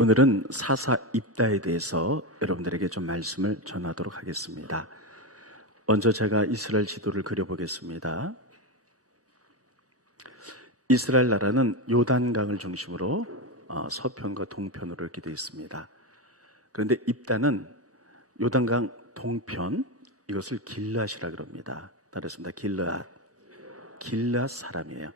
오늘은 사사 입다에 대해서 여러분들에게 좀 말씀을 전하도록 하겠습니다. 먼저 제가 이스라엘 지도를 그려보겠습니다. 이스라엘 나라는 요단강을 중심으로 서편과 동편으로 이렇게 되어 있습니다. 그런데 입다는 요단강 동편, 이것을 길앗이라 그럽니다. 따르겠습니다. 길앗 사람이에요.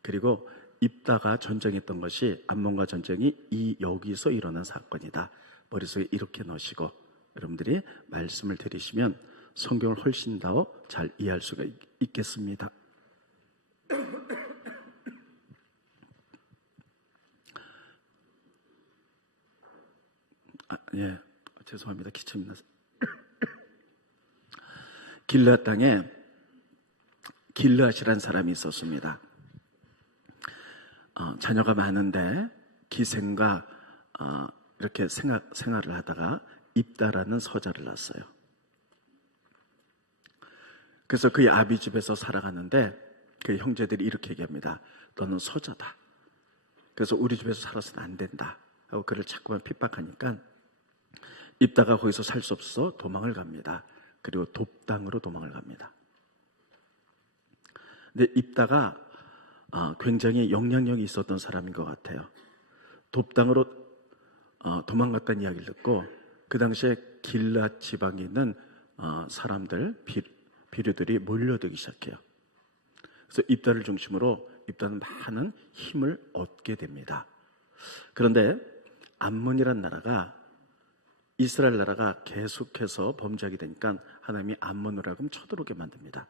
그리고 입다가 전쟁했던 것이 암몬과 전쟁이 여기서 일어난 사건이다. 머릿속에 이렇게 넣으시고 여러분들이 말씀을 들으시면 성경을 훨씬 더 잘 이해할 수가 있겠습니다. 죄송합니다. 기침이 나서. 길앗 땅에 길앗이란 사람이 있었습니다. 자녀가 많은데 기생과 이렇게 생활을 하다가 입다라는 서자를 낳았어요. 그래서 그의 아비 집에서 살아가는데 그의 형제들이 이렇게 얘기합니다. 너는 서자다. 그래서 우리 집에서 살아서는 안 된다 하고 그를 자꾸만 핍박하니까 입다가 거기서 살 수 없어서 도망을 갑니다. 그리고 돕당으로 도망을 갑니다. 근데 입다가 굉장히 영향력이 있었던 사람인 것 같아요. 돕당으로 도망갔다는 이야기를 듣고 그 당시에 길앗 지방에 있는 사람들, 비류들이 몰려들기 시작해요. 그래서 입다를 중심으로 입다는 많은 힘을 얻게 됩니다. 그런데 암몬이란 나라가 이스라엘 나라가 계속해서 범죄하게 되니까 하나님이 암몬으로 하여금 쳐들어오게 만듭니다.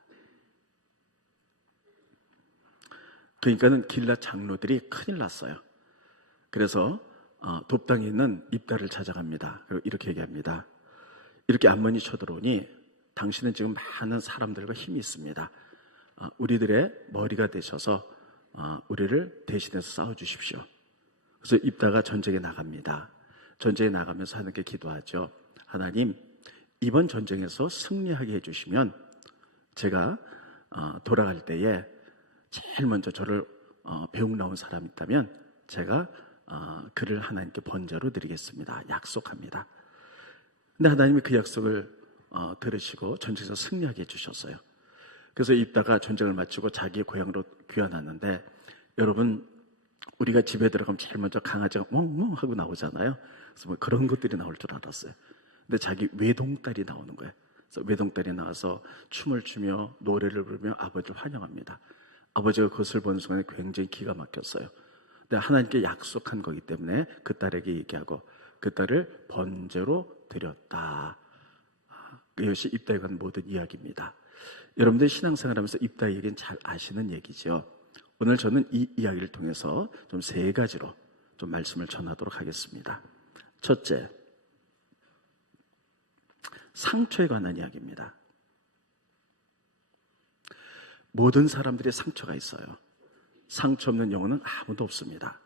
그러니까는 길앗 장로들이 큰일 났어요. 그래서 돕당에 있는 입다를 찾아갑니다. 그리고 이렇게 얘기합니다. 이렇게 암몬이 쳐들어오니 당신은 지금 많은 사람들과 힘이 있습니다. 우리들의 머리가 되셔서 우리를 대신해서 싸워주십시오. 그래서 입다가 전쟁에 나갑니다. 전쟁에 나가면서 하나님께 기도하죠. 하나님, 이번 전쟁에서 승리하게 해주시면 제가 돌아갈 때에 제일 먼저 저를 배웅 나온 사람이 있다면 제가 그를 하나님께 번제로 드리겠습니다. 약속합니다. 근데 하나님이 그 약속을 들으시고 전쟁에서 승리하게 해주셨어요. 그래서 입다가 전쟁을 마치고 자기의 고향으로 귀환하는데, 여러분, 우리가 집에 들어가면 제일 먼저 강아지가 멍멍 하고 나오잖아요. 그래서 뭐 그런 것들이 나올 줄 알았어요. 근데 자기 외동딸이 나오는 거예요. 그래서 외동딸이 나와서 춤을 추며 노래를 부르며 아버지를 환영합니다. 아버지가 그것을 보는 순간에 굉장히 기가 막혔어요. 근데 하나님께 약속한 거기 때문에 그 딸에게 얘기하고 그 딸을 번제로 드렸다. 이것이 입다에 관한 모든 이야기입니다. 여러분들 신앙생활하면서 입다 얘기는 잘 아시는 얘기죠. 오늘 저는 이 이야기를 통해서 좀 세 가지로 좀 말씀을 전하도록 하겠습니다. 첫째, 상처에 관한 이야기입니다. 모든 사람들이 상처가 있어요. 상처 없는 영혼은 아무도 없습니다.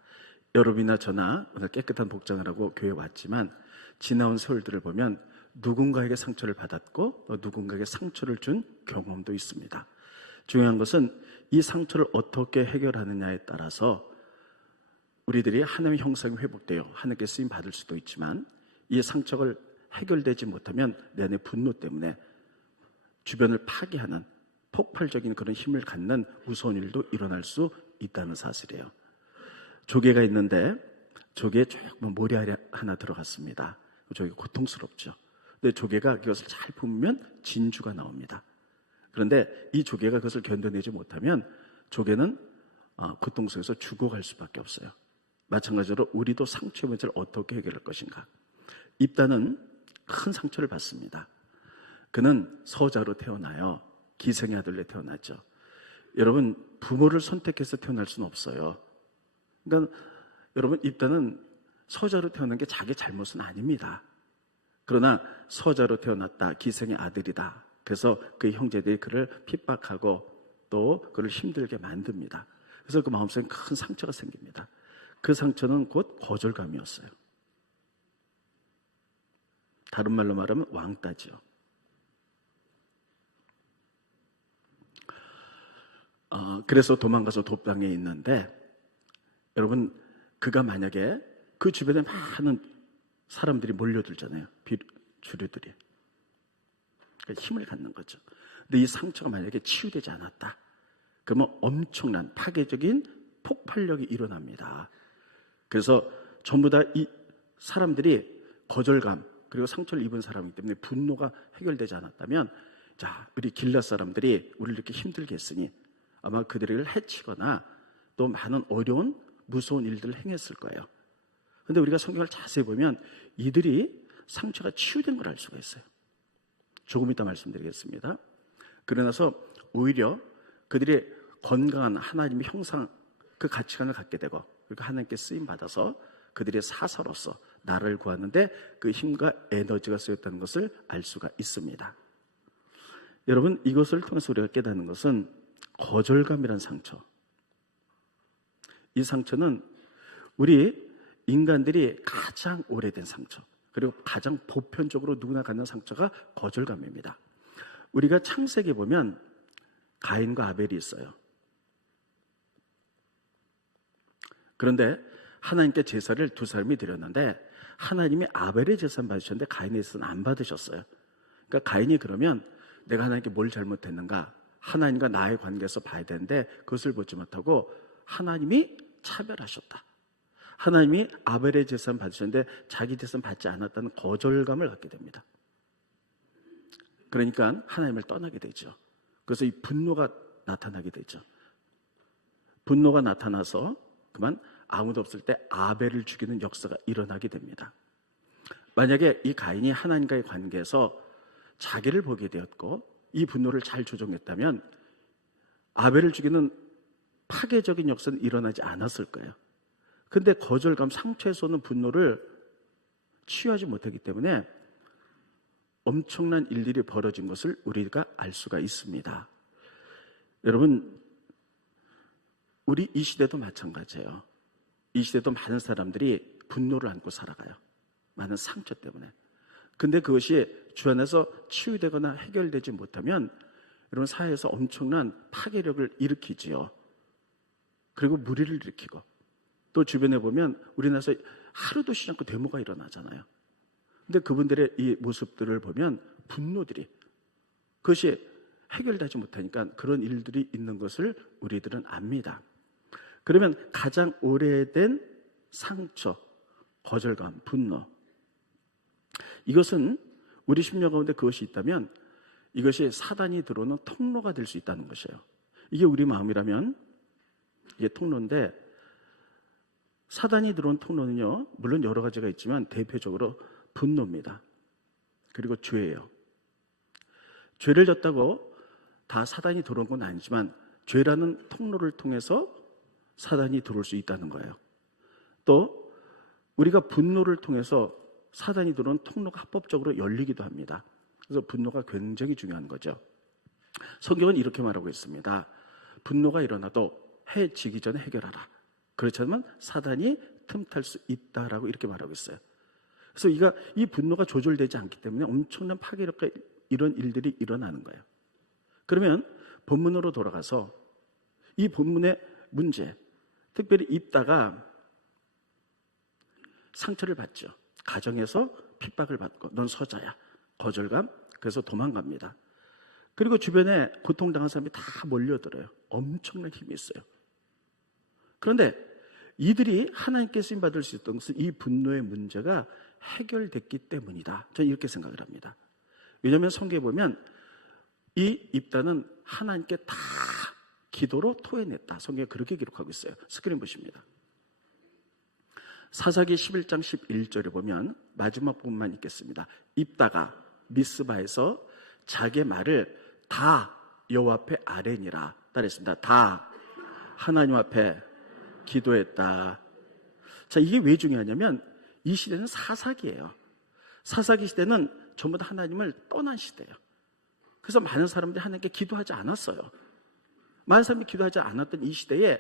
여러분이나 저나 오늘 깨끗한 복장을 하고 교회에 왔지만 지나온 세월들을 보면 누군가에게 상처를 받았고 누군가에게 상처를 준 경험도 있습니다. 중요한 것은 이 상처를 어떻게 해결하느냐에 따라서 우리들이 하나님의 형상이 회복되어 하나님께 쓰임 받을 수도 있지만, 이 상처가 해결되지 못하면 내 안의 분노 때문에 주변을 파괴하는 폭발적인 그런 힘을 갖는 무서운 일도 일어날 수 있다는 사실이에요. 조개가 있는데 조개에 조금 모래 하나 들어갔습니다. 조개가 고통스럽죠. 근데 조개가 이것을 잘 품으면 진주가 나옵니다. 그런데 이 조개가 그것을 견뎌내지 못하면 조개는 고통 속에서 죽어갈 수밖에 없어요. 마찬가지로 우리도 상처의 문제를 어떻게 해결할 것인가. 입다는 큰 상처를 받습니다. 그는 서자로 태어나요. 기생의 아들로 태어났죠. 여러분, 부모를 선택해서 태어날 수는 없어요. 그러니까 여러분, 입다는 서자로 태어난 게 자기 잘못은 아닙니다. 그러나 서자로 태어났다, 기생의 아들이다. 그래서 그 형제들이 그를 핍박하고 또 그를 힘들게 만듭니다. 그래서 그 마음속에 큰 상처가 생깁니다. 그 상처는 곧 거절감이었어요. 다른 말로 말하면 왕따지요. 그래서 도망가서 돕당에 있는데, 여러분, 그가 만약에 그 주변에 많은 사람들이 몰려들잖아요. 주류들이. 그러니까 힘을 갖는 거죠. 근데 이 상처가 만약에 치유되지 않았다, 그러면 엄청난 파괴적인 폭발력이 일어납니다. 그래서 전부 다 이 사람들이 거절감 그리고 상처를 입은 사람이기 때문에 분노가 해결되지 않았다면, 자, 우리 길앗 사람들이 우리를 이렇게 힘들게 했으니 아마 그들을 해치거나 또 많은 어려운 무서운 일들을 행했을 거예요. 그런데 우리가 성경을 자세히 보면 이들이 상처가 치유된 걸 알 수가 있어요. 조금 이따 말씀드리겠습니다. 그러나서 오히려 그들이 건강한 하나님의 형상, 그 가치관을 갖게 되고, 그리고 하나님께 쓰임 받아서 그들의 사사로서 나를 구하는데 그 힘과 에너지가 쓰였다는 것을 알 수가 있습니다. 여러분, 이것을 통해서 우리가 깨닫는 것은 거절감이라는 상처. 이 상처는 우리 인간들이 가장 오래된 상처, 그리고 가장 보편적으로 누구나 갖는 상처가 거절감입니다. 우리가 창세기에 보면 가인과 아벨이 있어요. 그런데 하나님께 제사를 두 사람이 드렸는데 하나님이 아벨의 제사는 받으셨는데 가인의 제사는 안 받으셨어요. 그러니까 가인이 그러면 내가 하나님께 뭘 잘못했는가, 하나님과 나의 관계에서 봐야 되는데 그것을 보지 못하고 하나님이 차별하셨다, 하나님이 아벨의 제사는 받으셨는데 자기 제사는 받지 않았다는 거절감을 갖게 됩니다. 그러니까 하나님을 떠나게 되죠. 그래서 이 분노가 나타나게 되죠. 분노가 나타나서 그만 아무도 없을 때 아벨을 죽이는 역사가 일어나게 됩니다. 만약에 이 가인이 하나님과의 관계에서 자기를 보게 되었고 이 분노를 잘 조정했다면 아벨을 죽이는 파괴적인 역사는 일어나지 않았을 거예요. 근데 거절감, 상처에서 오는 분노를 치유하지 못하기 때문에 엄청난 일들이 벌어진 것을 우리가 알 수가 있습니다. 여러분, 우리 이 시대도 마찬가지예요. 이 시대도 많은 사람들이 분노를 안고 살아가요. 많은 상처 때문에. 근데 그것이 주 안에서 치유되거나 해결되지 못하면 여러분, 사회에서 엄청난 파괴력을 일으키지요. 그리고 무리를 일으키고, 또 주변에 보면 우리나라에서 하루도 쉬지 않고 데모가 일어나잖아요. 근데 그분들의 이 모습들을 보면 분노들이, 그것이 해결되지 못하니까 그런 일들이 있는 것을 우리들은 압니다. 그러면 가장 오래된 상처, 거절감, 분노, 이것은 우리 심령 가운데 그것이 있다면 이것이 사단이 들어오는 통로가 될 수 있다는 것이에요. 이게 우리 마음이라면 이게 통로인데, 사단이 들어온 통로는요, 물론 여러 가지가 있지만 대표적으로 분노입니다. 그리고 죄예요. 죄를 졌다고 다 사단이 들어온 건 아니지만 죄라는 통로를 통해서 사단이 들어올 수 있다는 거예요. 또 우리가 분노를 통해서 사단이 들어온 통로가 합법적으로 열리기도 합니다. 그래서 분노가 굉장히 중요한 거죠. 성경은 이렇게 말하고 있습니다. 분노가 일어나도 해 지기 전에 해결하라. 그렇지 않으면 사단이 틈탈 수 있다라고 이렇게 말하고 있어요. 그래서 이 분노가 조절되지 않기 때문에 엄청난 파괴력과 이런 일들이 일어나는 거예요. 그러면 본문으로 돌아가서 이 본문의 문제, 특별히 입다가 상처를 받죠. 가정에서 핍박을 받고 넌 서자야, 거절감, 그래서 도망갑니다. 그리고 주변에 고통당한 사람이 다 몰려들어요. 엄청난 힘이 있어요. 그런데 이들이 하나님께 쓰임받을 수 있던 것은 이 분노의 문제가 해결됐기 때문이다. 저는 이렇게 생각을 합니다. 왜냐하면 성경에 보면 이 입다는 하나님께 다 기도로 토해냈다. 성경에 그렇게 기록하고 있어요. 스크린 보십니다. 사사기 11장 11절에 보면 마지막 부분만 읽겠습니다. 입다가 미스바에서 자기의 말을 다 여호와 앞에 아뢰니라 따르했습니다. 다 하나님 앞에 기도했다. 자, 이게 왜 중요하냐면 이 시대는 사사기예요. 사사기 시대는 전부 다 하나님을 떠난 시대예요. 그래서 많은 사람들이 하나님께 기도하지 않았어요. 많은 사람이 기도하지 않았던 이 시대에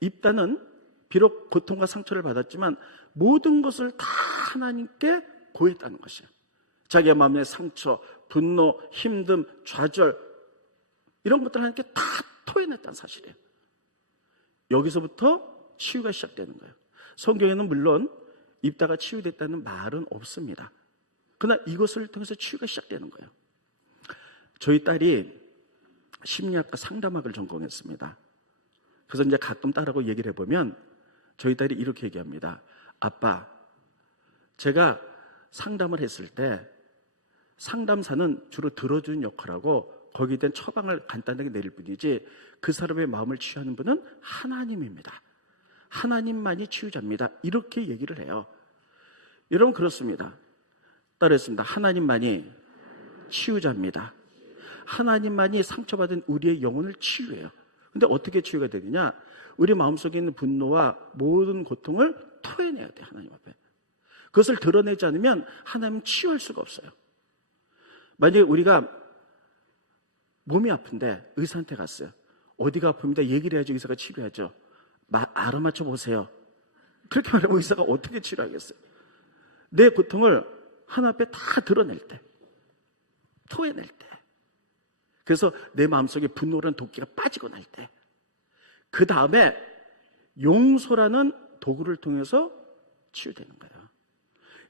입다는 비록 고통과 상처를 받았지만 모든 것을 다 하나님께 고했다는 것이에요. 자기의 마음의 상처, 분노, 힘듦, 좌절, 이런 것들 하나님께 다 토해냈다는 사실이에요. 여기서부터 치유가 시작되는 거예요. 성경에는 물론 입다가 치유됐다는 말은 없습니다. 그러나 이것을 통해서 치유가 시작되는 거예요. 저희 딸이 심리학과 상담학을 전공했습니다. 그래서 이제 가끔 딸하고 얘기를 해보면 저희 딸이 이렇게 얘기합니다. 아빠, 제가 상담을 했을 때 상담사는 주로 들어주는 역할하고 거기에 대한 처방을 간단하게 내릴 뿐이지 그 사람의 마음을 치유하는 분은 하나님입니다. 하나님만이 치유자입니다. 이렇게 얘기를 해요. 여러분 그렇습니다. 따라했습니다. 하나님만이 치유자입니다. 하나님만이 상처받은 우리의 영혼을 치유해요. 근데 어떻게 치유가 되느냐? 우리 마음속에 있는 분노와 모든 고통을 토해내야 돼, 하나님 앞에. 그것을 드러내지 않으면 하나님은 치유할 수가 없어요. 만약에 우리가 몸이 아픈데 의사한테 갔어요. 어디가 아픕니다. 얘기를 해야지 의사가 치료하죠. 알아맞혀 보세요. 그렇게 말하면 의사가 어떻게 치료하겠어요? 내 고통을 하나님 앞에 다 드러낼 때, 토해낼 때, 그래서 내 마음속에 분노라는 도끼가 빠지고 날 때, 그 다음에 용서라는 도구를 통해서 치유되는 거예요.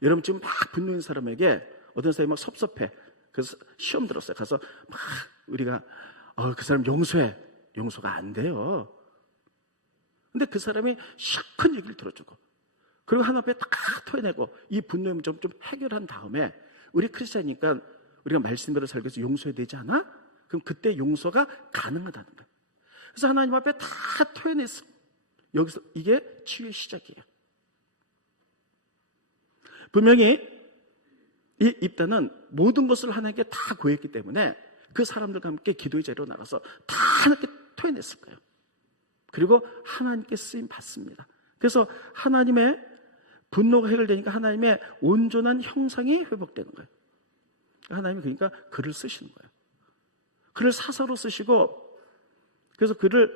여러분 지금 막 분노인 사람에게 어떤 사람이 막 섭섭해. 그래서 시험 들었어요. 가서 막 우리가 그 사람 용서해. 용서가 안 돼요. 근데 그 사람이 큰 얘기를 들어주고 그리고 하나 앞에 딱 토해내고 이 분노의 문제를 좀 해결한 다음에 우리 크리스찬이니까 우리가 말씀대로 살기 위해서 용서해야 되지 않아? 그럼 그때 용서가 가능하다는 거예요. 그래서 하나님 앞에 다 토해냈어. 여기서 이게 치유의 시작이에요. 분명히 이 입다는 모든 것을 하나님께 다 고했기 때문에 그 사람들과 함께 기도의 자리로 나가서 다 하나님께 토해냈을 거예요. 그리고 하나님께 쓰임 받습니다. 그래서 하나님의 분노가 해결되니까 하나님의 온전한 형상이 회복되는 거예요. 하나님이 그러니까 글을 쓰시는 거예요. 글을 사서로 쓰시고 그래서 그를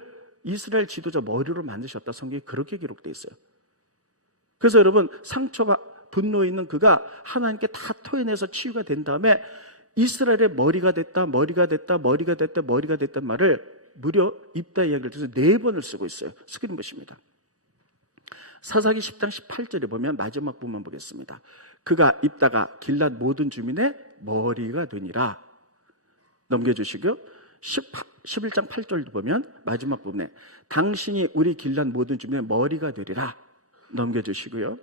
이스라엘 지도자 머리로 만드셨다. 성경에 그렇게 기록되어 있어요. 그래서 여러분 상처가 분노에 있는 그가 하나님께 다 토해내서 치유가 된 다음에 이스라엘의 머리가 됐다, 머리가 됐다, 머리가 됐다, 머리가 됐단 말을 무려 입다 이야기를 통해서 4번을 쓰고 있어요. 스크린 보십니다. 사사기 10장 18절에 보면 마지막 부분만 보겠습니다. 그가 입다가 길랏 모든 주민의 머리가 되니라. 넘겨주시고요. 11장 8절도 보면 마지막 부분에 당신이 우리 길랏 모든 주민의 머리가 되리라. 넘겨주시고요.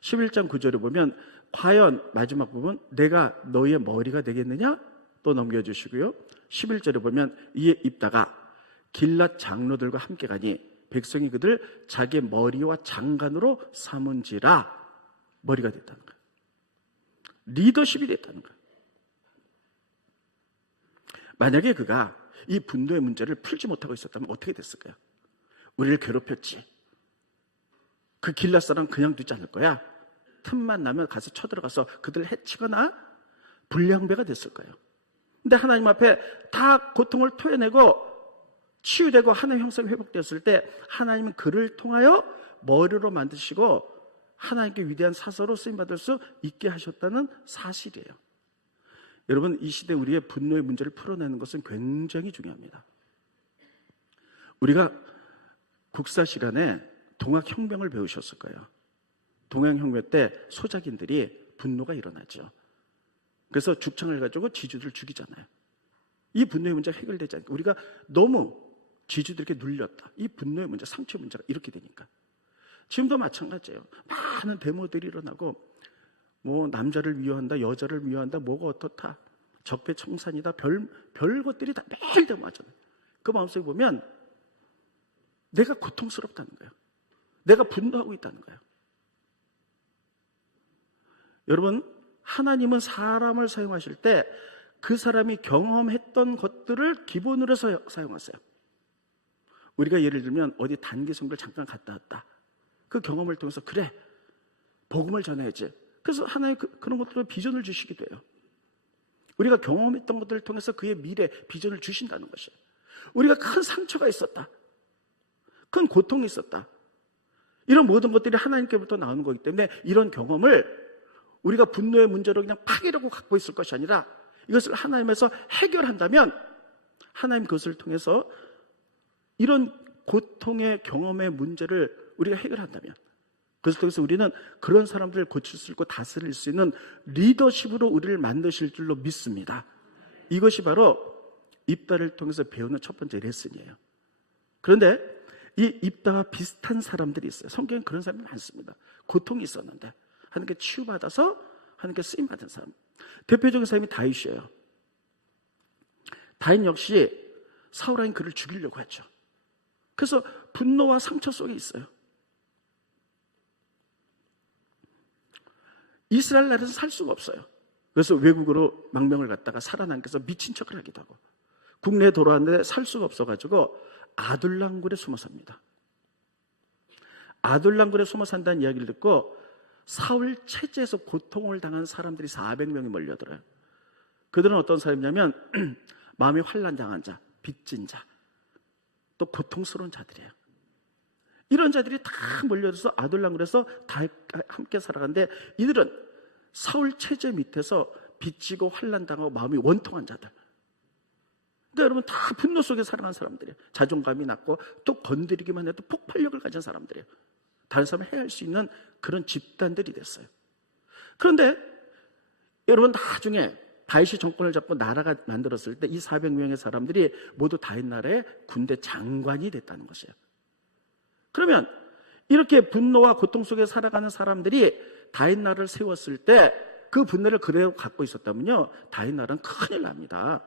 11장 9절에 보면 과연 마지막 부분 내가 너희의 머리가 되겠느냐? 또 넘겨주시고요. 11절에 보면 이에 입다가 길랏 장로들과 함께 가니 백성이 그들 자기 머리와 장관으로 삼은지라. 머리가 됐다는 거예요. 리더십이 됐다는 거예요. 만약에 그가 이 분노의 문제를 풀지 못하고 있었다면 어떻게 됐을까요? 우리를 괴롭혔지. 그 길랏 사람 그냥 두지 않을 거야. 틈만 나면 가서 쳐들어가서 그들을 해치거나 불량배가 됐을 거예요. 근데 하나님 앞에 다 고통을 토해내고 치유되고 하나님의 형상이 회복되었을 때 하나님은 그를 통하여 머리로 만드시고 하나님께 위대한 사서로 쓰임받을 수 있게 하셨다는 사실이에요. 여러분 이 시대 우리의 분노의 문제를 풀어내는 것은 굉장히 중요합니다. 우리가 국사 시간에 동학혁명을 배우셨을 거예요. 동학혁명 때 소작인들이 분노가 일어나죠. 그래서 죽창을 가지고 지주들을 죽이잖아요. 이 분노의 문제가 해결되지 않고 우리가 너무 지주들에게 눌렸다. 이 분노의 문제, 상처의 문제가 이렇게 되니까. 지금도 마찬가지예요. 많은 데모들이 일어나고 뭐 남자를 미워한다, 여자를 미워한다, 뭐가 어떻다, 적폐청산이다, 별 것들이 다 매일 데모하잖아요. 그 마음속에 보면 내가 고통스럽다는 거예요. 내가 분노하고 있다는 거예요. 여러분 하나님은 사람을 사용하실 때 그 사람이 경험했던 것들을 기본으로 사용하세요. 우리가 예를 들면 어디 단기 선교를 잠깐 갔다 왔다. 그 경험을 통해서 그래 복음을 전해야지. 그래서 하나의 그런 것들로 비전을 주시기도 해요. 우리가 경험했던 것들을 통해서 그의 미래 비전을 주신다는 것이에요. 우리가 큰 상처가 있었다. 큰 고통이 있었다. 이런 모든 것들이 하나님께부터 나오는 거기 때문에 이런 경험을 우리가 분노의 문제로 그냥 파괴라고 갖고 있을 것이 아니라 이것을 하나님에서 해결한다면 하나님 그것을 통해서 이런 고통의 경험의 문제를 우리가 해결한다면 그것을 통해서 우리는 그런 사람들을 고칠 수 있고 다스릴 수 있는 리더십으로 우리를 만드실 줄로 믿습니다. 이것이 바로 입다를 통해서 배우는 첫 번째 레슨이에요. 그런데 이 입다와 비슷한 사람들이 있어요. 성경에 그런 사람이 많습니다. 고통이 있었는데 하나님께 치유받아서 하나님께 쓰임받은 사람. 대표적인 사람이 다윗이에요. 다윗 역시 사울 왕이 그를 죽이려고 했죠. 그래서 분노와 상처 속에 있어요. 이스라엘 나라에서 살 수가 없어요. 그래서 외국으로 망명을 갔다가 살아남겨서 미친 척을 하기도 하고, 국내에 돌아왔는데 살 수가 없어가지고 아둘람굴에 숨어 삽니다. 아둘람굴에 숨어 산다는 이야기를 듣고 사울 체제에서 고통을 당한 사람들이 400명이 몰려들어요. 그들은 어떤 사람이냐면 마음이 환난당한 자, 빚진 자, 또 고통스러운 자들이에요. 이런 자들이 다 몰려들어서 아둘람굴에서 다 함께 살아가는데, 이들은 사울 체제 밑에서 빚지고 환난당하고 마음이 원통한 자들. 그러니까 여러분 다 분노 속에 살아가는 사람들이에요. 자존감이 낮고 또 건드리기만 해도 폭발력을 가진 사람들이에요. 다른 사람을 해할 수 있는 그런 집단들이 됐어요. 그런데 여러분 나중에 다윗이 정권을 잡고 나라가 만들었을 때 이 400명의 사람들이 모두 다윗 나라의 군대 장관이 됐다는 것이에요. 그러면 이렇게 분노와 고통 속에 살아가는 사람들이 다윗 나라를 세웠을 때 그 분노를 그대로 갖고 있었다면요, 다윗 나라는 큰일 납니다.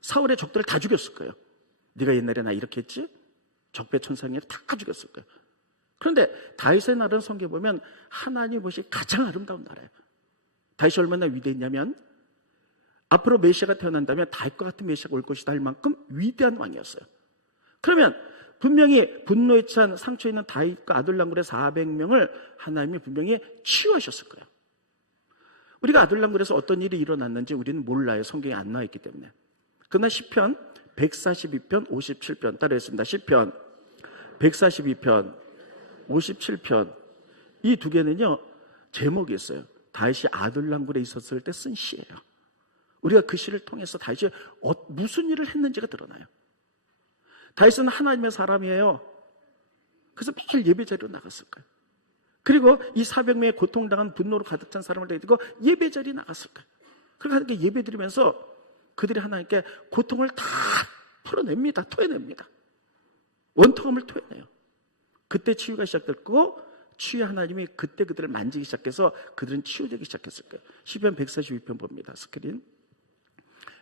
사울의 적들을 다 죽였을 거예요. 네가 옛날에 나 이렇게 했지? 적배천상에 다 죽였을 거예요. 그런데 다윗의 나라는 성경에 보면 하나님 보시 가장 아름다운 나라예요. 다윗이 얼마나 위대했냐면 앞으로 메시아가 태어난다면 다윗과 같은 메시아가 올 것이다 할 만큼 위대한 왕이었어요. 그러면 분명히 분노에 찬 상처 있는 다윗과 아둘람굴의 400명을 하나님이 분명히 치유하셨을 거예요. 우리가 아둘람굴에서 어떤 일이 일어났는지 우리는 몰라요. 성경에 안 나와 있기 때문에. 그러나 시편 142편 57편 따라했습니다. 시편 142편 57편 이 두 개는요 제목이 있어요. 다윗이 아둘람굴에 있었을 때 쓴 시예요. 우리가 그 시를 통해서 다윗이 무슨 일을 했는지가 드러나요. 다윗은 하나님의 사람이에요. 그래서 매일 예배 자리로 나갔을 거예요. 그리고 이 400명의 고통당한 분노로 가득 찬 사람을 데리고 예배 자리에 나갔을 거예요. 그러니까 하나님께 예배 드리면서 그들이 하나님께 고통을 다 풀어냅니다. 토해냅니다. 원통함을 토해내요. 그때 치유가 시작됐고 치유의 하나님이 그때 그들을 만지기 시작해서 그들은 치유되기 시작했을 거예요. 시편 142편 봅니다. 스크린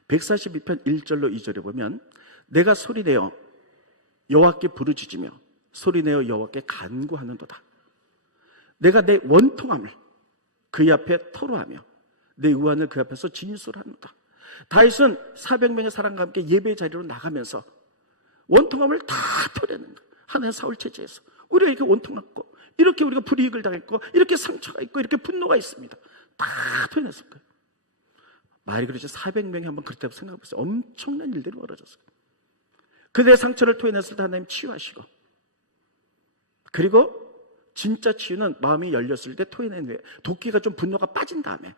142편 1절로 2절에 보면 내가 소리내어 여호와께 부르짖으며 소리내어 여호와께 간구하는도다. 내가 내 원통함을 그의 앞에 토로하며 내 의안을 그 앞에서 진술하노다. 다윗은 400명의 사람과 함께 예배 자리로 나가면서 원통함을 다 토해내는 거예요. 하나의 사울 체제에서 우리가 이렇게 원통했고 이렇게 우리가 불이익을 당했고 이렇게 상처가 있고 이렇게 분노가 있습니다. 다 토해냈을 거예요. 말이 그렇지 400명이 한번 그렇다고 생각해보세요. 엄청난 일들이 벌어졌어요. 그들의 상처를 토해냈을 때 하나님 치유하시고, 그리고 진짜 치유는 마음이 열렸을 때 토해낸 후에 도끼가 좀 분노가 빠진 다음에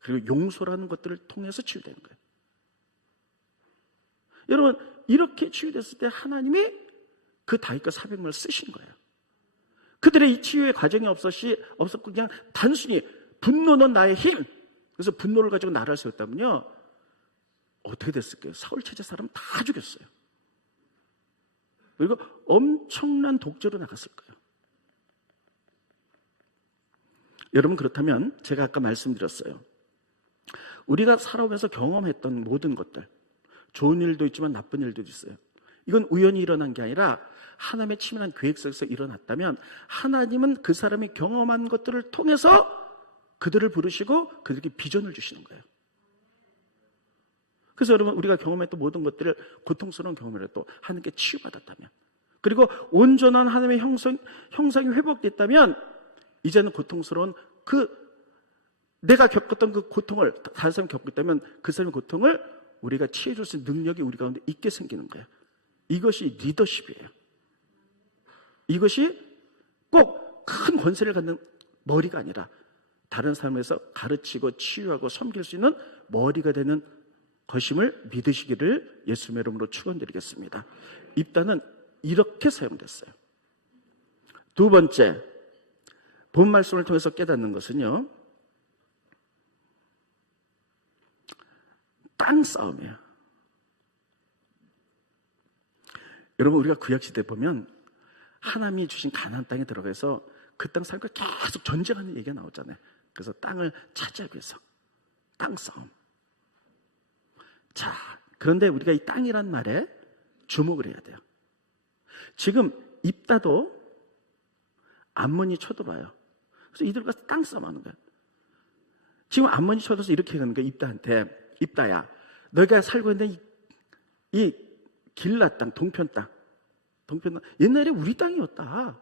그리고 용서라는 것들을 통해서 치유되는 거예요. 여러분 이렇게 치유됐을 때 하나님이 그 다윗과 400명을 쓰신 거예요. 그들의 이 치유의 과정이 없었고 그냥 단순히 분노는 나의 힘, 그래서 분노를 가지고 나라를 세웠다면요 어떻게 됐을까요? 사울 체제 사람 다 죽였어요. 그리고 엄청난 독재로 나갔을 거예요. 여러분 그렇다면 제가 아까 말씀드렸어요. 우리가 살아오면서 경험했던 모든 것들, 좋은 일도 있지만 나쁜 일도 있어요. 이건 우연히 일어난 게 아니라 하나님의 치밀한 계획 속에서 일어났다면 하나님은 그 사람이 경험한 것들을 통해서 그들을 부르시고 그들에게 비전을 주시는 거예요. 그래서 여러분 우리가 경험했던 모든 것들을 고통스러운 경험이라도 하나님께 치유받았다면, 그리고 온전한 하나님의 형상이 회복됐다면 이제는 고통스러운 내가 겪었던 그 고통을 다른 사람이 겪고 있다면 그 사람의 고통을 우리가 치유해줄 수 있는 능력이 우리 가운데 있게 생기는 거예요. 이것이 리더십이에요. 이것이 꼭 큰 권세를 갖는 머리가 아니라 다른 사람에서 가르치고 치유하고 섬길 수 있는 머리가 되는 것임을 믿으시기를 예수님의 이름으로 축원드리겠습니다. 입단은 이렇게 사용됐어요. 두 번째, 본 말씀을 통해서 깨닫는 것은요, 땅 싸움이에요. 여러분, 우리가 구약시대 보면 하나님이 주신 가나안 땅에 들어가서 그 땅 살고 계속 전쟁하는 얘기가 나오잖아요. 그래서 땅을 차지하기 위해서 땅 싸움. 자, 그런데 우리가 이 땅이란 말에 주목을 해야 돼요. 지금 입다도 암몬이 쳐들어와요. 그래서 이들과 땅 싸움하는 거예요. 지금 암몬이 쳐들어서 이렇게 하는 거예요. 입다한테, 입다야, 너희가 살고 있는 이 길라 땅, 동편 땅, 옛날에 우리 땅이었다.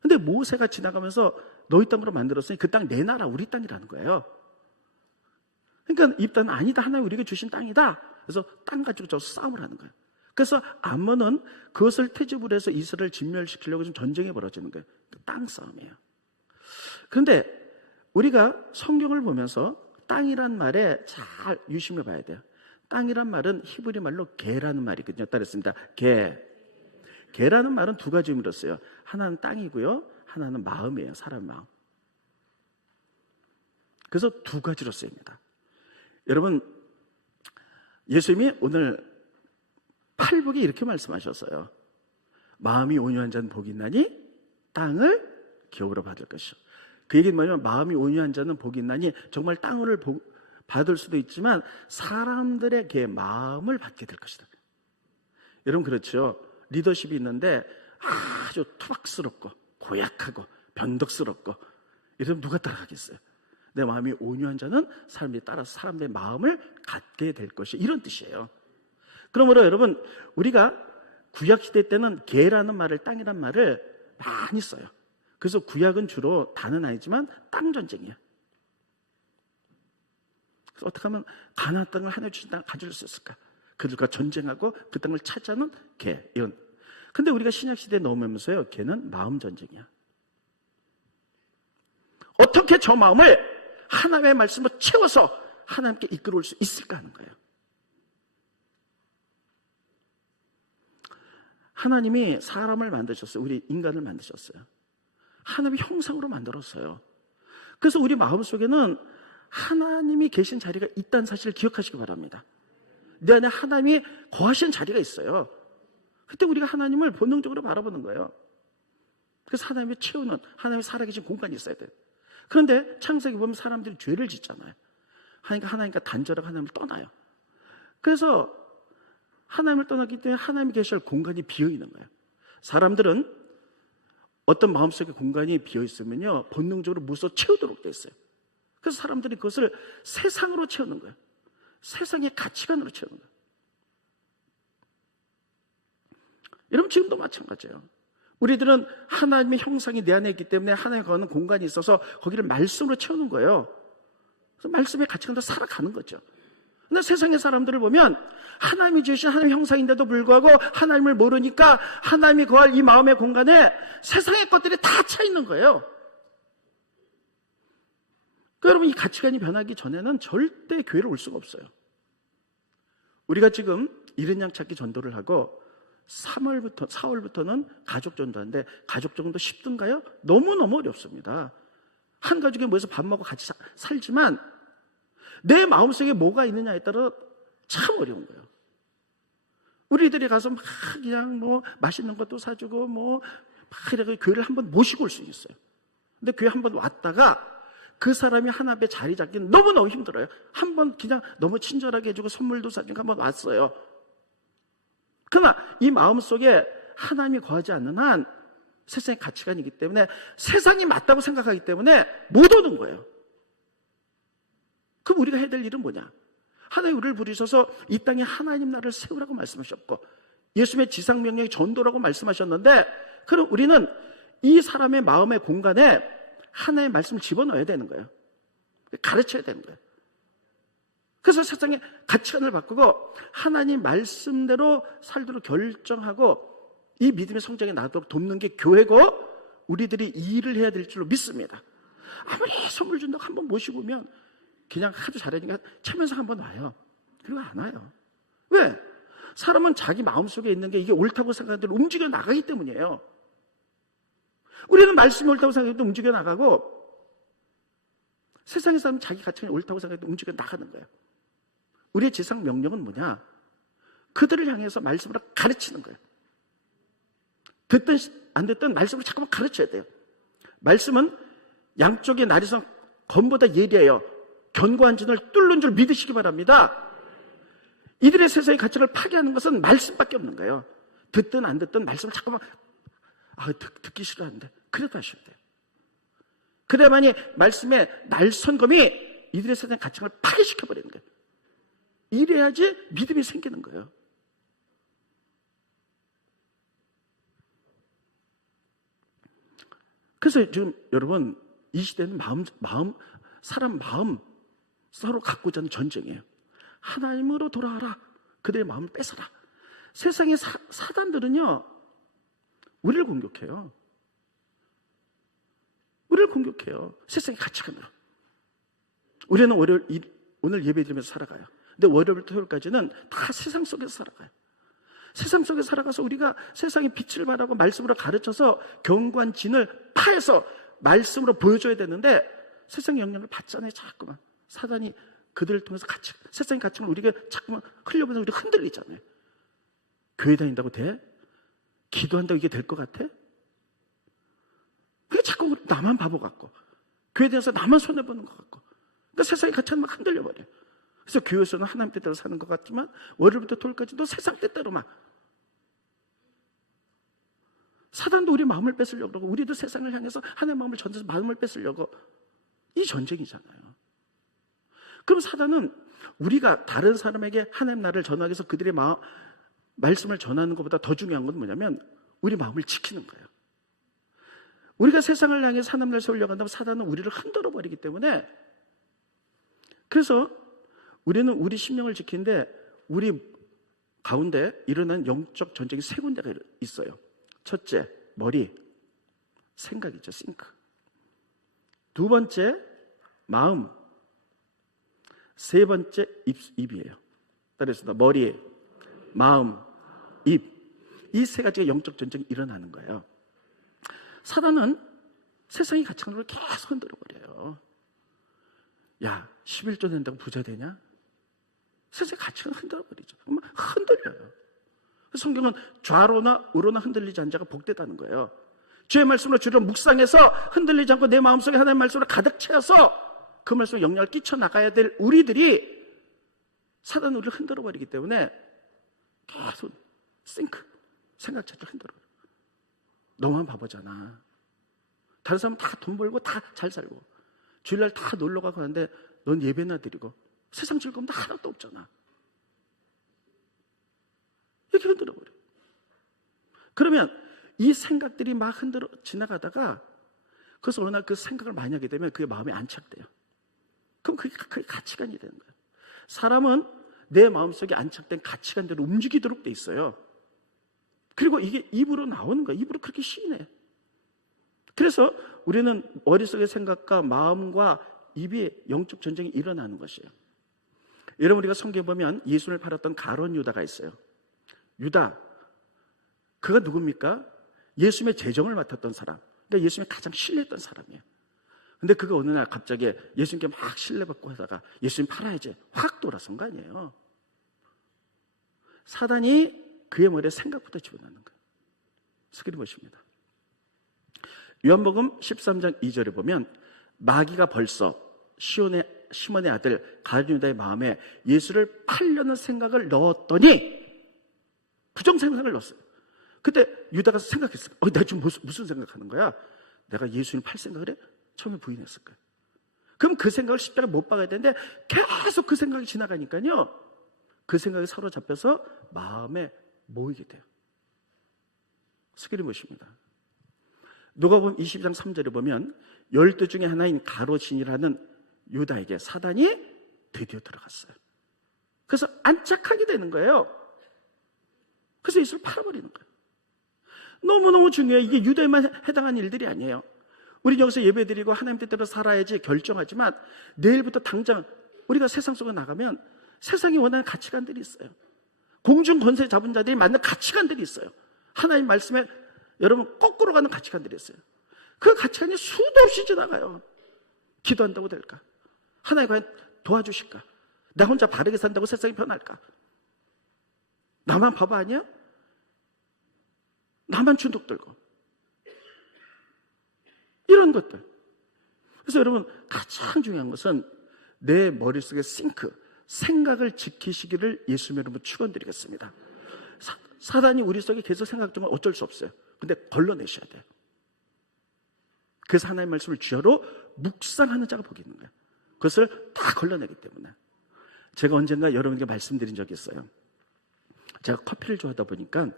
근데 모세가 지나가면서 너희 땅으로 만들었으니 그 땅 내놔라, 우리 땅이라는 거예요. 그러니까 입다는 아니다, 하나님 우리에게 주신 땅이다. 그래서 땅 가지고 저 싸움을 하는 거예요. 그래서 암몬은 그것을 퇴집을 해서 이스라엘을 진멸시키려고 좀 전쟁이 벌어지는 거예요. 땅 싸움이에요. 그런데 우리가 성경을 보면서 땅이란 말에 잘 유심을 봐야 돼요. 땅이란 말은 히브리 말로 개라는 말이거든요. 따랐습니다. 개라는 말은 두 가지 의미로 써요. 하나는 땅이고요, 하나는 마음이에요. 사람 마음. 그래서 두 가지로 쓰입니다. 여러분, 예수님이 오늘 팔복에 이렇게 말씀하셨어요. 마음이 온유한 자는 복이 있나니 땅을 기업으로 받을 것이요. 그 얘기는 뭐냐면, 마음이 온유한 자는 복이 있나니 정말 땅을 받을 수도 있지만 사람들의 마음을 받게 될 것이다. 여러분, 그렇죠? 리더십이 있는데 아주 투박스럽고 고약하고 변덕스럽고 이러면 누가 따라가겠어요? 내 마음이 온유한 자는 사람들이 따라서 사람들의 마음을 갖게 될 것이, 이런 뜻이에요. 그러므로 여러분, 우리가 구약시대 때는 개라는 말을, 땅이란 말을 많이 써요. 그래서 구약은 주로 다는 아니지만 땅 전쟁이에요. 그래서 어떻게 하면 가나안 땅을 하나님 주신 땅을 가질 수 있을까? 그들과 전쟁하고 그 땅을 차지하는 개, 이런. 근데 우리가 신약시대에 넘어오면서요, 개는 마음 전쟁이야. 어떻게 저 마음을 하나님의 말씀으로 채워서 하나님께 이끌어올 수 있을까 하는 거예요. 하나님이 사람을 만드셨어요. 우리 인간을 만드셨어요. 하나님의 형상으로 만들었어요. 그래서 우리 마음속에는 하나님이 계신 자리가 있다는 사실을 기억하시기 바랍니다. 내 안에 하나님이 거하시는 자리가 있어요. 그때 우리가 하나님을 본능적으로 바라보는 거예요. 그래서 하나님이 채우는, 하나님이 살아계신 공간이 있어야 돼요. 그런데 창세기 보면 사람들이 죄를 짓잖아요. 하나님과 단절하고 하나님을 떠나요. 그래서 하나님을 떠났기 때문에 하나님이 계실 공간이 비어있는 거예요. 사람들은 어떤 마음속에 공간이 비어있으면요, 본능적으로 무엇으로 채우도록 돼 있어요. 그래서 사람들이 그것을 세상으로 채우는 거예요. 세상의 가치관으로 채우는 거예요. 여러분, 지금도 마찬가지예요. 우리들은 하나님의 형상이 내 안에 있기 때문에 하나님과 거하는 공간이 있어서 거기를 말씀으로 채우는 거예요. 그래서 말씀의 가치관으로 살아가는 거죠. 근데 세상의 사람들을 보면 하나님이 주신 하나님의 형상인데도 불구하고 하나님을 모르니까 하나님이 거할 이 마음의 공간에 세상의 것들이 다 차 있는 거예요. 그러니까 여러분, 이 가치관이 변하기 전에는 절대 교회를 올 수가 없어요. 우리가 지금 이른 양 찾기 전도를 하고 4월부터는 가족 전도하는데, 가족 전도 쉽던가요? 너무너무 어렵습니다. 한 가족에 모여서 밥 먹고 같이 살지만 내 마음속에 뭐가 있느냐에 따라 참 어려운 거예요. 우리들이 가서 막 그냥 맛있는 것도 사주고 막 이렇게 교회를 한번 모시고 올 수 있어요. 근데 교회 한번 왔다가 그 사람이 하나 앞에 자리 잡기는 너무너무 힘들어요. 한번 그냥 너무 친절하게 해주고 선물도 사주고 한번 왔어요. 그러나 이 마음속에 하나님이 거하지 않는 한 세상의 가치관이기 때문에, 세상이 맞다고 생각하기 때문에 못 오는 거예요. 그럼 우리가 해야 될 일은 뭐냐? 하나님 우리를 부르셔서 이 땅에 하나님 나라를 세우라고 말씀하셨고, 예수님의 지상명령이 전도라고 말씀하셨는데, 그럼 우리는 이 사람의 마음의 공간에 하나님의 말씀을 집어넣어야 되는 거예요. 가르쳐야 되는 거예요. 그래서 세상의 가치관을 바꾸고 하나님 말씀대로 살도록 결정하고 이 믿음의 성장에 나도록 돕는 게 교회고, 우리들이 이 일을 해야 될 줄로 믿습니다. 아무리 선물 준다고 한번 모시고 오면 그냥 아주 잘하니까 체면상 한번 와요. 그리고 안 와요. 왜? 사람은 자기 마음속에 있는 게 이게 옳다고 생각하는 대로 움직여 나가기 때문이에요. 우리는 말씀이 옳다고 생각해도 움직여 나가고 세상의 사람은 자기 가치관이 옳다고 생각해도 움직여 나가는 거예요. 우리의 지상 명령은 뭐냐? 그들을 향해서 말씀으로 가르치는 거예요. 듣든 안 듣든 말씀으로 자꾸만 가르쳐야 돼요. 말씀은 양쪽의 날이선 검보다 예리해요. 견고한 진을 뚫는 줄 믿으시기 바랍니다. 이들의 세상의 가치를 파괴하는 것은 말씀밖에 없는 거예요. 듣든 안 듣든 말씀을 자꾸만 듣기 싫어하는데 그래도 하셔야 돼요. 그래야만이 말씀의 날선검이 이들의 세상의 가치를 파괴시켜버리는 거예요. 이래야지 믿음이 생기는 거예요. 그래서 지금 여러분 이 시대는 사람 마음 서로 갖고자 하는 전쟁이에요. 하나님으로 돌아와라. 그들의 마음을 뺏어라. 세상의 사단들은요 우리를 공격해요. 우리를 공격해요. 세상의 가치관으로. 우리는 오늘 예배드리면서 살아가요. 근데 월요일부터 토요일까지는 다 세상 속에서 살아가요. 세상 속에 살아가서 우리가 세상의 빛을 발하고 말씀으로 가르쳐서 견고한 진을 파해서 말씀으로 보여줘야 되는데 세상의 영향을 받잖아요. 자꾸만 사단이 그들을 통해서 세상의 가치를 우리가 자꾸만 흘려보내서 우리가 흔들리잖아요. 교회 다닌다고 돼? 기도한다고 이게 될 것 같아? 그게 자꾸 나만 바보 같고 교회에 대해서 나만 손해보는 것 같고 그러니까 세상의 가치는 막 흔들려버려요. 그래서 교회에서는 하나님 뜻대로 사는 것 같지만 월요일부터 토요일까지도 세상 뜻대로 막 사단도 우리 마음을 뺏으려고 그러고 우리도 세상을 향해서 하나님의 마음을 전해서 마음을 뺏으려고 이 전쟁이잖아요. 그럼 사단은 우리가 다른 사람에게 하나님 나라를 전하기 위해서 그들의 말씀을 전하는 것보다 더 중요한 건 뭐냐면 우리 마음을 지키는 거예요. 우리가 세상을 향해서 하나님 나라를 세우려고 한다면 사단은 우리를 흔들어 버리기 때문에 그래서 우리는 우리 심령을 지키는데 우리 가운데 일어난 영적 전쟁이 세 군데가 있어요. 첫째, 머리, 생각이죠. 싱크. 두 번째, 마음. 세 번째, 입이에요. 따라서 머리, 마음, 입. 이 세 가지가 영적 전쟁이 일어나는 거예요. 사단은 세상의 가치관으로 계속 흔들어버려요. 야, 11조 낸다고 부자 되냐? 세상의 가치관 흔들어버리죠. 흔들려요. 성경은 좌로나 우로나 흔들리지 않은 자가 복되다는 거예요. 주의 말씀으로 주를 묵상해서 흔들리지 않고 내 마음속에 하나님의 말씀으로 가득 채워서 그 말씀에 영향을 끼쳐나가야 될 우리들이 사단은 우리를 흔들어버리기 때문에 계속 생각 자체를 흔들어요. 너만 바보잖아. 다른 사람은 다 돈 벌고 다 잘 살고 주일날 다 놀러가고 하는데 넌 예배나 드리고 세상 즐거움도 하나도 없잖아. 이렇게 흔들어버려. 그러면 이 생각들이 막 흔들어 지나가다가 그래서 어느 날 그 생각을 많이 하게 되면 그게 마음에 안착돼요. 그럼 그게 가치관이 되는 거예요. 사람은 내 마음속에 안착된 가치관대로 움직이도록 돼 있어요. 그리고 이게 입으로 나오는 거예요. 입으로 그렇게 시인해. 그래서 우리는 머릿속의 생각과 마음과 입이 영적 전쟁이 일어나는 것이에요. 여러분 우리가 성경에 보면 예수를 팔았던 가룟 유다가 있어요. 유다, 그가 누굽니까? 예수님의 재정을 맡았던 사람. 그러니까 예수님이 가장 신뢰했던 사람이에요. 근데 그가 어느 날 갑자기 예수님께 막 신뢰받고 하다가 예수님 팔아야지 확 돌아선 거 아니에요. 사단이 그의 머리에 생각부터 집어넣는 거예요. 스크린 보십니다. 요한복음 13장 2절에 보면 마귀가 벌써 시몬의 아들 가룟 유다의 마음에 예수를 팔려는 생각을 넣었더니 부정생각을 넣었어요. 그때 유다가 생각했어요. 내가 지금 무슨 생각하는 거야? 내가 예수님 팔 생각을 해? 처음에 부인했을 거예요. 그럼 그 생각을 십자가에 못 박아야 되는데 계속 그 생각이 지나가니까요. 그 생각이 사로잡혀서 마음에 모이게 돼요. 스크린 보십니다. 누가복음 22장 3절에 보면 12 중에 하나인 가로신이라는 유다에게 사단이 드디어 들어갔어요. 그래서 안착하게 되는 거예요. 그래서 예수를 팔아버리는 거예요. 너무너무 중요해요. 이게 유다에만 해당한 일들이 아니에요. 우리 여기서 예배드리고 하나님 뜻대로 살아야지 결정하지만 내일부터 당장 우리가 세상 속에 나가면 세상이 원하는 가치관들이 있어요. 공중 권세 잡은 자들이 맞는 가치관들이 있어요. 하나님 말씀에 여러분 거꾸로 가는 가치관들이 있어요. 그 가치가 이제 수도 없이 지나가요. 기도한다고 될까? 하나님 과연 도와주실까? 나 혼자 바르게 산다고 세상이 변할까? 나만 바보 아니야? 나만 중독들고 이런 것들. 그래서 여러분, 가장 중요한 것은 내 머릿속의 생각을 지키시기를 예수님 여러분 축원드리겠습니다. 사단이 우리 속에 계속 생각 중에 어쩔 수 없어요. 근데 걸러내셔야 돼요. 그래서 하나님의 말씀을 주야로 묵상하는 자가 복이 있는 거예요. 그것을 다 걸러내기 때문에. 제가 언젠가 여러분에게 말씀드린 적이 있어요. 제가 커피를 좋아하다 보니까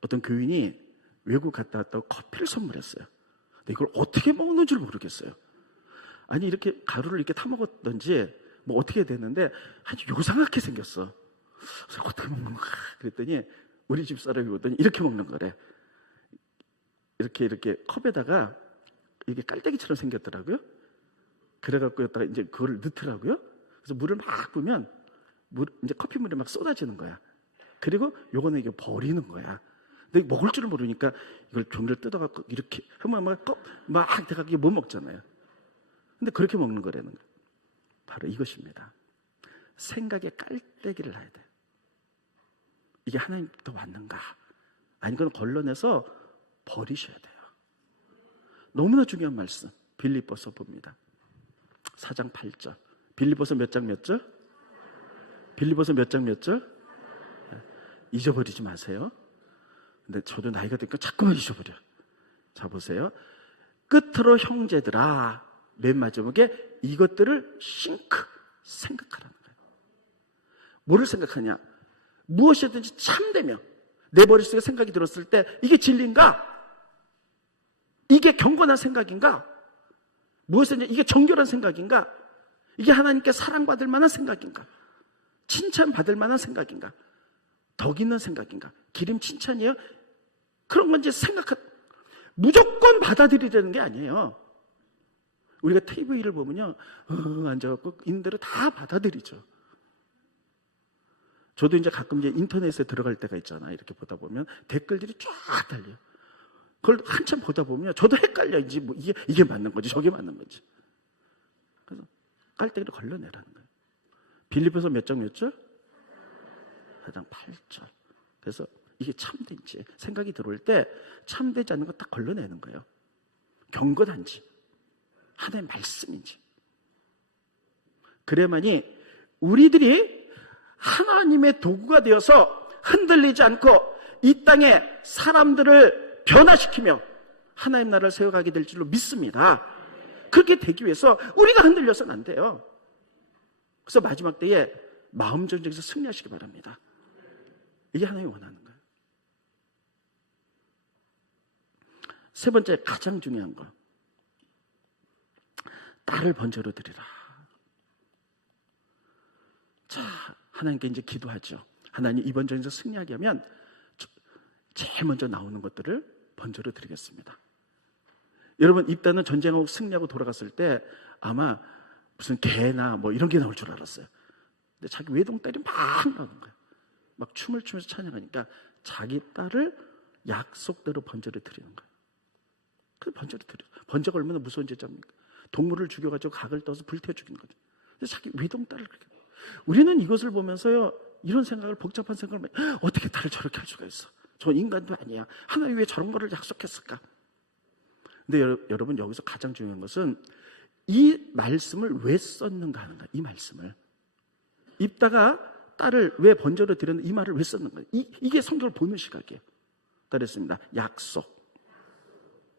어떤 교인이 외국 갔다 왔다고 커피를 선물했어요. 근데 이걸 어떻게 먹는 줄 모르겠어요. 아니, 이렇게 가루를 이렇게 타먹었던지 뭐 어떻게 됐는데 아주 요상하게 생겼어. 그래서 어떻게 먹는 거야? 그랬더니 우리 집 사람이 보더니 이렇게 먹는 거래. 이렇게 컵에다가 이게 깔때기처럼 생겼더라고요. 그래갖고 여기다가 이제 그걸 넣더라고요. 그래서 물을 막 부으면 이제 커피물이 막 쏟아지는 거야. 그리고 요거는 이게 버리는 거야. 근데 먹을 줄을 모르니까 이걸 종이를 뜯어갖고 이렇게 하면 막 돼가지고 못 먹잖아요. 근데 그렇게 먹는 거라는 거예요. 바로 이것입니다. 생각에 깔때기를 놔야 돼요. 이게 하나님부터 왔는가? 아니, 그건 걸러내서 버리셔야 돼요. 너무나 중요한 말씀. 빌립보서 봅니다. 4장 8절. 빌립보서 몇 장 몇 절? 빌립보서 몇 장 몇 절? 잊어버리지 마세요. 근데 저도 나이가 드니까 자꾸만 잊어버려. 자, 보세요. 끝으로 형제들아, 맨 마지막에 이것들을 생각하라는 거예요. 뭐를 생각하냐? 무엇이든지 참되며 내 머릿속에 생각이 들었을 때 이게 진리인가? 이게 경건한 생각인가? 무엇이든지 이게 정결한 생각인가? 이게 하나님께 사랑받을 만한 생각인가? 칭찬받을 만한 생각인가? 덕 있는 생각인가? 기름 칭찬이에요? 그런 건지 무조건 받아들이려는 게 아니에요. 우리가 TV를 보면요, 앉아갖고 있는 대로 다 받아들이죠. 저도 이제 가끔 이제 인터넷에 들어갈 때가 있잖아요. 이렇게 보다 보면 댓글들이 쫙 달려요. 그걸 한참 보다 보면 저도 헷갈려. 이제 뭐 이게 맞는 건지 저게 맞는 건지. 그래서 깔때기를 걸러내라는 거예요. 빌립보서 몇 장 몇 절? 4장 8절. 그래서 이게 참된지 생각이 들어올 때 참되지 않는 거 딱 걸러내는 거예요. 경건한지 하나님의 말씀인지. 그래야만이 우리들이 하나님의 도구가 되어서 흔들리지 않고 이 땅에 사람들을 변화시키며 하나님 나라를 세워가게 될 줄로 믿습니다. 그렇게 되기 위해서 우리가 흔들려서는 안 돼요. 그래서 마지막 때에 마음 전쟁에서 승리하시기 바랍니다. 이게 하나님이 원하는 거예요. 세 번째, 가장 중요한 거. 딸을 번제로 드리라. 자, 하나님께 이제 기도하죠. 하나님, 이번 전에서 승리하게 하면 제일 먼저 나오는 것들을 번제로 드리겠습니다. 여러분, 입단은 전쟁하고 승리하고 돌아갔을 때 아마 무슨 개나 뭐 이런 게 나올 줄 알았어요. 근데 자기 외동딸이 막 나오는 거예요. 막 춤을 추면서 찬양하니까 자기 딸을 약속대로 번제로 드리는 거예요. 그래서 번제로 드려요. 번제가 얼마나 무서운 제자입니까? 동물을 죽여가지고 각을 떠서 불태워 죽이는 거죠. 그래서 자기 외동딸을 그렇게. 우리는 이것을 보면서요, 이런 생각을, 복잡한 생각을, 어떻게 딸을 저렇게 할 수가 있어? 저 인간도 아니야. 하나님 왜 저런 거를 약속했을까? 근데 여러분, 여기서 가장 중요한 것은 이 말씀을 왜 썼는가 하는 거야. 이 말씀을. 입다가 딸을 왜 번제로 드렸는가, 이 말을 왜 썼는가. 이게 성경을 보는 시각이에요. 그랬습니다.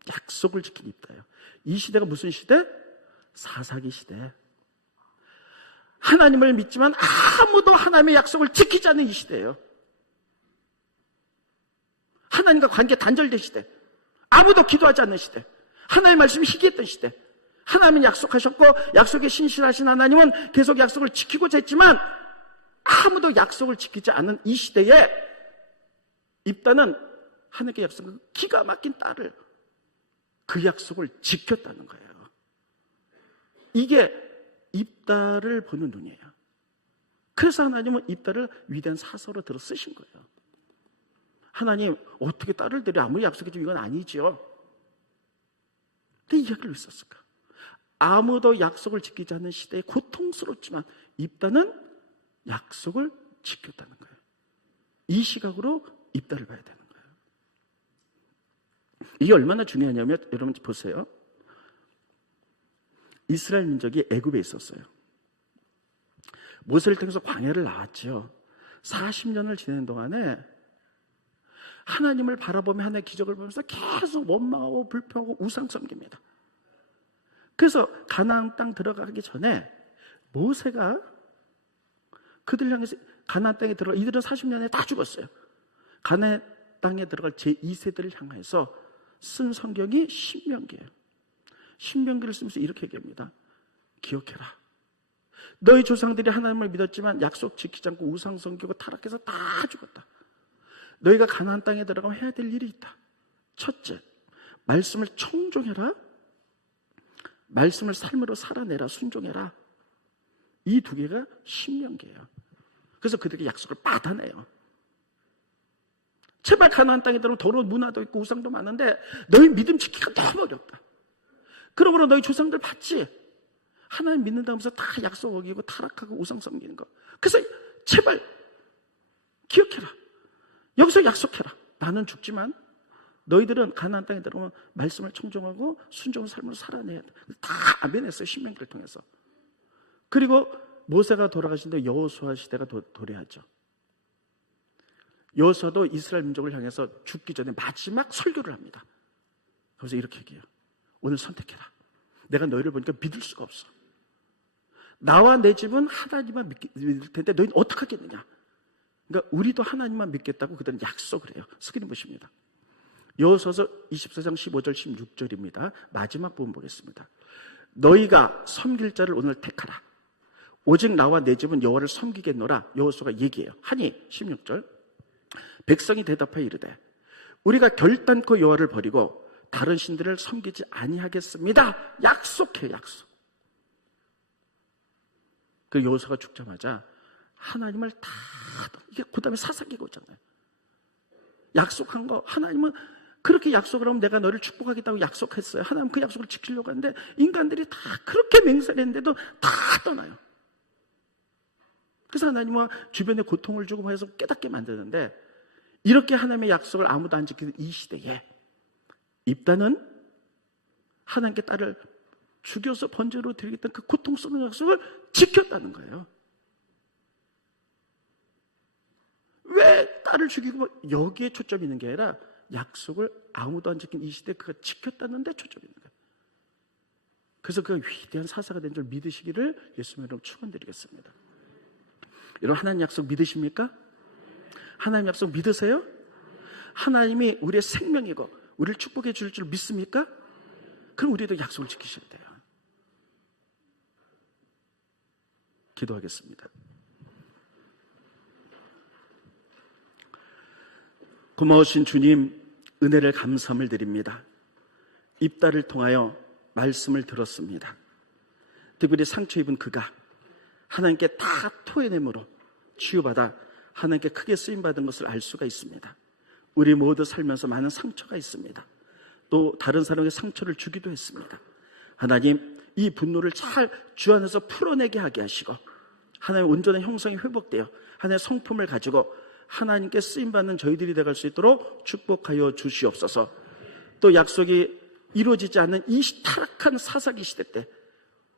약속을 지킨 입다예요. 이 시대가 무슨 시대? 사사기 시대. 하나님을 믿지만 아무도 하나님의 약속을 지키지 않는 이 시대예요. 하나님과 관계 단절된 시대. 아무도 기도하지 않는 시대. 하나님의 말씀이 희귀했던 시대. 하나님은 약속하셨고 약속에 신실하신 하나님은 계속 약속을 지키고자 했지만 아무도 약속을 지키지 않는 이 시대에 입다는 하나님께 약속한 기가 막힌 딸을, 그 약속을 지켰다는 거예요. 이게 입다를 보는 눈이에요. 그래서 하나님은 입다를 위대한 사서로 들어 쓰신 거예요. 하나님, 어떻게 딸을 드려? 아무리 약속해도 이건 아니죠. 내 이야기를 왜 썼을까? 아무도 약속을 지키지 않는 시대에 고통스럽지만 입다는 약속을 지켰다는 거예요. 이 시각으로 입다를 봐야 되는 거예요. 이게 얼마나 중요하냐면 여러분 보세요. 이스라엘 민족이 애굽에 있었어요. 모세를 통해서 광야를 나왔죠. 40년을 지내는 동안에 하나님을 바라보며 하나님의 기적을 보면서 계속 원망하고 불평하고 우상 섬깁니다. 그래서 가나안 땅 들어가기 전에 모세가 그들 향해서 가나안 땅에 들어가, 이들은 40년에 다 죽었어요. 가나안 땅에 들어갈 제2세대를 향해서 쓴 성경이 신명기예요. 신명기를 쓰면서 이렇게 얘기합니다. 기억해라. 너희 조상들이 하나님을 믿었지만 약속 지키지 않고 우상 섬기고 타락해서 다 죽었다. 너희가 가나안 땅에 들어가면 해야 될 일이 있다. 첫째, 말씀을 청종해라. 말씀을 삶으로 살아내라. 순종해라. 이 두 개가 신명기예요. 그래서 그들에게 약속을 받아내요. 제발 가나안 땅에 들어오면 더러운 문화도 있고 우상도 많은데 너희 믿음 지키기가 너무 어렵다. 그러므로 너희 조상들 봤지? 하나님 믿는다면서 다 약속 어기고 타락하고 우상 섬기는 거. 그래서 제발 기억해라. 여기서 약속해라. 나는 죽지만 너희들은 가나안 땅에 들어오면 말씀을 청종하고 순종의 삶을 살아내야 돼. 다 아멘했어요. 신명기를 통해서. 그리고 모세가 돌아가신 뒤 여호수아 시대가 도래하죠. 여호수아도 이스라엘 민족을 향해서 죽기 전에 마지막 설교를 합니다. 그래서 이렇게 얘기해요. 오늘 선택해라. 내가 너희를 보니까 믿을 수가 없어. 나와 내 집은 하나님만 믿을 텐데 너희는 어떻게 하겠느냐. 그러니까 우리도 하나님만 믿겠다고 그들은 약속을 해요. 스크린 보십니다. 여호수아서 24장 15절 16절입니다. 마지막 부분 보겠습니다. 너희가 섬길 자를 오늘 택하라. 오직 나와 내 집은 여호와를 섬기겠노라. 여호수아가 얘기해요. 하니 16절 백성이 대답하여 이르되 우리가 결단코 여호와를 버리고 다른 신들을 섬기지 아니하겠습니다. 약속해. 약속. 그 여호수아가 죽자마자 하나님을 다 이게 그다음에 사사기가 오잖아요. 약속한 거 하나님은 그렇게 약속을 하면 내가 너를 축복하겠다고 약속했어요. 하나님 그 약속을 지키려고 하는데 인간들이 다 그렇게 맹세를 했는데도 다 떠나요. 그래서 하나님은 주변에 고통을 주고 해서 깨닫게 만드는데 이렇게 하나님의 약속을 아무도 안 지키는 이 시대에 입다는 하나님께 딸을 죽여서 번제로 드리겠다는 그 고통스러운 약속을 지켰다는 거예요. 왜 딸을 죽이고 여기에 초점이 있는 게 아니라 약속을 아무도 안 지킨 이 시대에 그가 지켰다는 데 초점이 있는 거예요. 그래서 그가 위대한 사사가 된 줄 믿으시기를 예수님 이름으로 축원드리겠습니다. 여러분 하나님 약속 믿으십니까? 하나님 약속 믿으세요? 하나님이 우리의 생명이고 우리를 축복해 줄 줄 믿습니까? 그럼 우리도 약속을 지키셔야 돼요. 기도하겠습니다. 고마우신 주님, 은혜를 감사함을 드립니다. 입다를 통하여 말씀을 들었습니다. 특별히 상처 입은 그가 하나님께 다 토해냄으로 치유받아 하나님께 크게 쓰임받은 것을 알 수가 있습니다. 우리 모두 살면서 많은 상처가 있습니다. 또 다른 사람에게 상처를 주기도 했습니다. 하나님, 이 분노를 잘 주 안에서 풀어내게 하게 하시고 하나님의 온전한 형성이 회복되어 하나님의 성품을 가지고 하나님께 쓰임받는 저희들이 되어갈 수 있도록 축복하여 주시옵소서. 또 약속이 이루어지지 않는 이 타락한 사사기 시대 때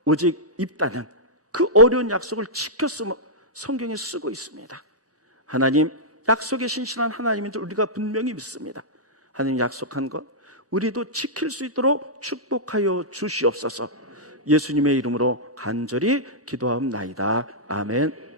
오직 입다는 그 어려운 약속을 지켰음을 성경에 쓰고 있습니다. 하나님, 약속에 신실한 하나님인 줄 우리가 분명히 믿습니다. 하나님 약속한 것 우리도 지킬 수 있도록 축복하여 주시옵소서. 예수님의 이름으로 간절히 기도하옵나이다. 아멘.